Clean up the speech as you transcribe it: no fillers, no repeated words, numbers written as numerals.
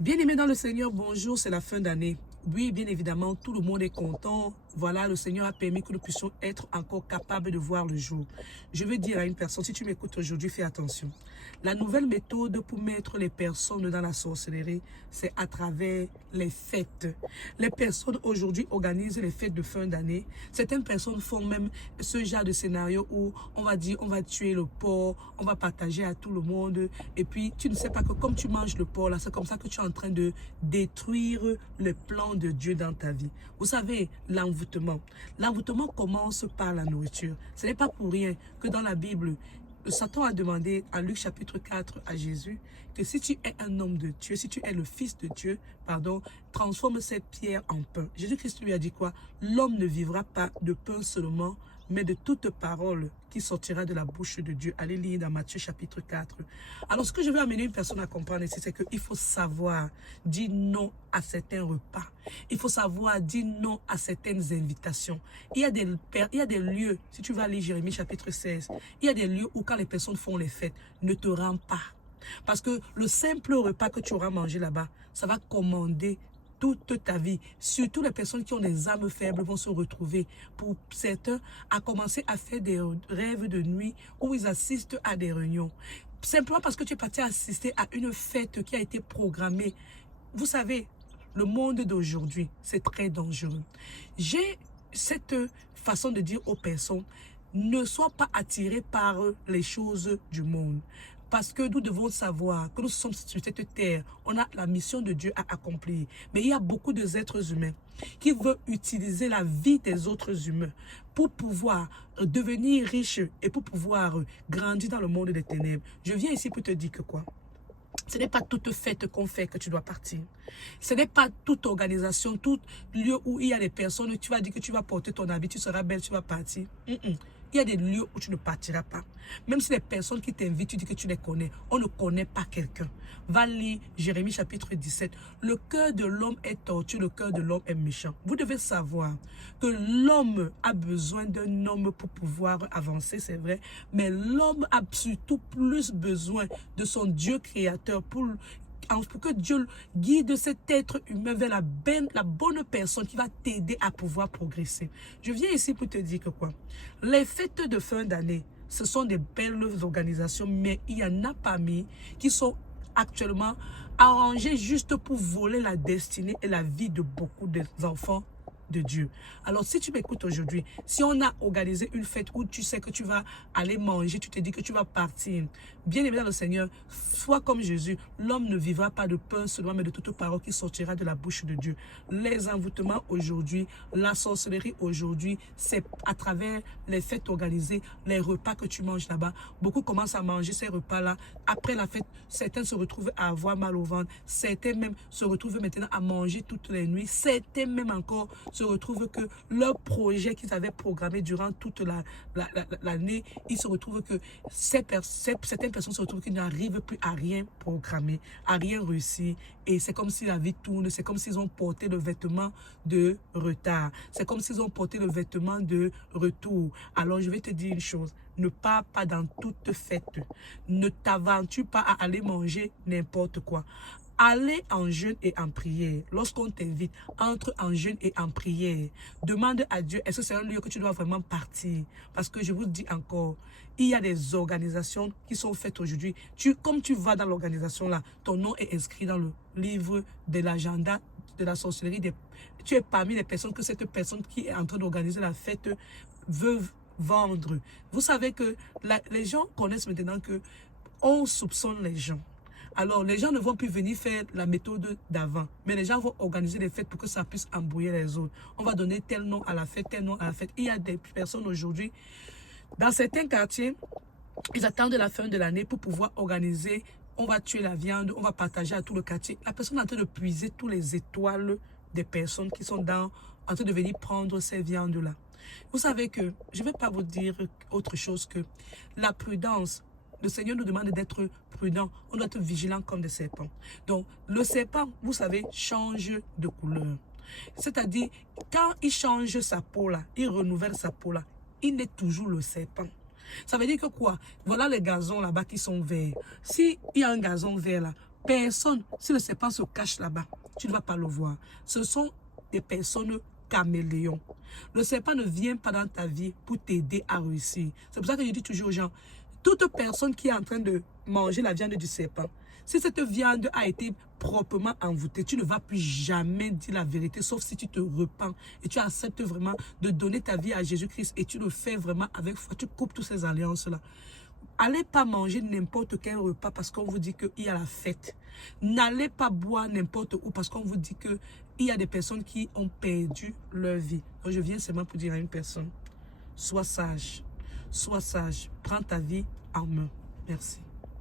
Bien-aimés dans le Seigneur, bonjour, c'est la fin d'année. Oui, bien évidemment, tout le monde est content. Voilà, le Seigneur a permis que nous puissions être encore capables de voir le jour. Je veux dire à une personne, si tu m'écoutes aujourd'hui, fais attention. La nouvelle méthode pour mettre les personnes dans la sorcellerie, c'est à travers les fêtes. Les personnes aujourd'hui organisent les fêtes de fin d'année. Certaines personnes font même ce genre de scénario où on va dire, on va tuer le porc, on va partager à tout le monde. Et puis, tu ne sais pas que comme tu manges le porc, là, c'est comme ça que tu es en train de détruire le plan de Dieu dans ta vie. Vous savez, l'envoûtement. L'envoûtement commence par la nourriture. Ce n'est pas pour rien que dans la Bible, Satan a demandé à Luc chapitre 4 à Jésus que si tu es un homme de Dieu, si tu es le fils de Dieu, pardon, transforme cette pierre en pain. Jésus-Christ lui a dit quoi? L'homme ne vivra pas de pain seulement, mais de toute parole qui sortira de la bouche de Dieu. Allez lire dans Matthieu chapitre 4. Alors ce que je veux amener une personne à comprendre ici, c'est qu'il faut savoir dire non à certains repas. Il faut savoir dire non à certaines invitations. Il y a des lieux, si tu vas lire Jérémie chapitre 16, il y a des lieux où quand les personnes font les fêtes, ne te rends pas. Parce que le simple repas que tu auras mangé là-bas, ça va commander toute ta vie. Surtout les personnes qui ont des âmes faibles vont se retrouver, pour certains, à commencer à faire des rêves de nuit où ils assistent à des réunions. Simplement parce que tu es parti assister à une fête qui a été programmée. Vous savez, le monde d'aujourd'hui, c'est très dangereux. J'ai cette façon de dire aux personnes, ne sois pas attiré par les choses du monde. Parce que nous devons savoir que nous sommes sur cette terre, on a la mission de Dieu à accomplir. Mais il y a beaucoup d'êtres humains qui veulent utiliser la vie des autres humains pour pouvoir devenir riches et pour pouvoir grandir dans le monde des ténèbres. Je viens ici pour te dire que quoi? Ce n'est pas toute fête qu'on fait que tu dois partir. Ce n'est pas toute organisation, tout lieu où il y a des personnes, tu vas dire que tu vas porter ton habit, tu seras belle, tu vas partir. Il y a des lieux où tu ne partiras pas. Même si les personnes qui t'invitent, tu dis que tu les connais, on ne connaît pas quelqu'un. Va lire Jérémie chapitre 17. Le cœur de l'homme est tortu, le cœur de l'homme est méchant. Vous devez savoir que l'homme a besoin d'un homme pour pouvoir avancer, c'est vrai. Mais l'homme a surtout plus besoin de son Dieu créateur pour que Dieu guide cet être humain vers la bonne personne qui va t'aider à pouvoir progresser. Je viens ici pour te dire que quoi? Les fêtes de fin d'année, ce sont des belles organisations, mais il y en a parmi qui sont actuellement arrangées juste pour voler la destinée et la vie de beaucoup d'enfants de Dieu. Alors si tu m'écoutes aujourd'hui, si on a organisé une fête où tu sais que tu vas aller manger, tu te dis que tu vas partir, bien aimé dans le Seigneur, sois comme Jésus, l'homme ne vivra pas de pain seulement, mais de toute parole qui sortira de la bouche de Dieu. Les envoûtements aujourd'hui, la sorcellerie aujourd'hui, c'est à travers les fêtes organisées, les repas que tu manges là-bas. Beaucoup commencent à manger ces repas-là. Après la fête, certains se retrouvent à avoir mal au ventre, certains même se retrouvent maintenant à manger toutes les nuits, certains même encore se retrouvent que leur projet qu'ils avaient programmé durant toute l'année, ils se retrouvent que certaines personnes se retrouvent qu'ils n'arrivent plus à rien programmer, à rien réussir. Et c'est comme si la vie tourne, c'est comme s'ils ont porté le vêtement de retard. C'est comme s'ils ont porté le vêtement de retour. Alors je vais te dire une chose, ne pars pas dans toute fête. Ne t'aventure pas à aller manger n'importe quoi. Allez en jeûne et en prière. Lorsqu'on t'invite, entre en jeûne et en prière. Demande à Dieu, est-ce que c'est un lieu que tu dois vraiment partir? Parce que je vous dis encore, il y a des organisations qui sont faites aujourd'hui. Comme tu vas dans l'organisation là, ton nom est inscrit dans le livre de l'agenda de la sorcellerie. Tu es parmi les personnes que cette personne qui est en train d'organiser la fête veut vendre. Vous savez que les gens connaissent maintenant que on soupçonne les gens. Alors, les gens ne vont plus venir faire la méthode d'avant. Mais les gens vont organiser les fêtes pour que ça puisse embrouiller les autres. On va donner tel nom à la fête, tel nom à la fête. Il y a des personnes aujourd'hui, dans certains quartiers, ils attendent la fin de l'année pour pouvoir organiser. On va tuer la viande, on va partager à tout le quartier. La personne est en train de puiser tous les étoiles des personnes qui sont en train de venir prendre ces viandes-là. Vous savez que, je ne vais pas vous dire autre chose que la prudence. Le Seigneur nous demande d'être prudent. On doit être vigilant comme des serpents. Donc, le serpent, vous savez, change de couleur. C'est-à-dire, quand il change sa peau là, il renouvelle sa peau là, il est toujours le serpent. Ça veut dire que quoi? Voilà les gazons là-bas qui sont verts. S'il y a un gazon vert là, Personne, si le serpent se cache là-bas, tu ne vas pas le voir. Ce sont des personnes caméléons. Le serpent ne vient pas dans ta vie pour t'aider à réussir. C'est pour ça que je dis toujours aux gens, toute personne qui est en train de manger la viande du serpent, si cette viande a été proprement envoûtée, tu ne vas plus jamais dire la vérité, sauf si tu te repens et tu acceptes vraiment de donner ta vie à Jésus-Christ et tu le fais vraiment avec foi. Tu coupes toutes ces alliances-là. Allez pas manger n'importe quel repas parce qu'on vous dit qu'il y a la fête. N'allez pas boire n'importe où parce qu'on vous dit qu'il y a des personnes qui ont perdu leur vie. Donc je viens seulement pour dire à une personne, sois sage, prends ta vie en main. Merci.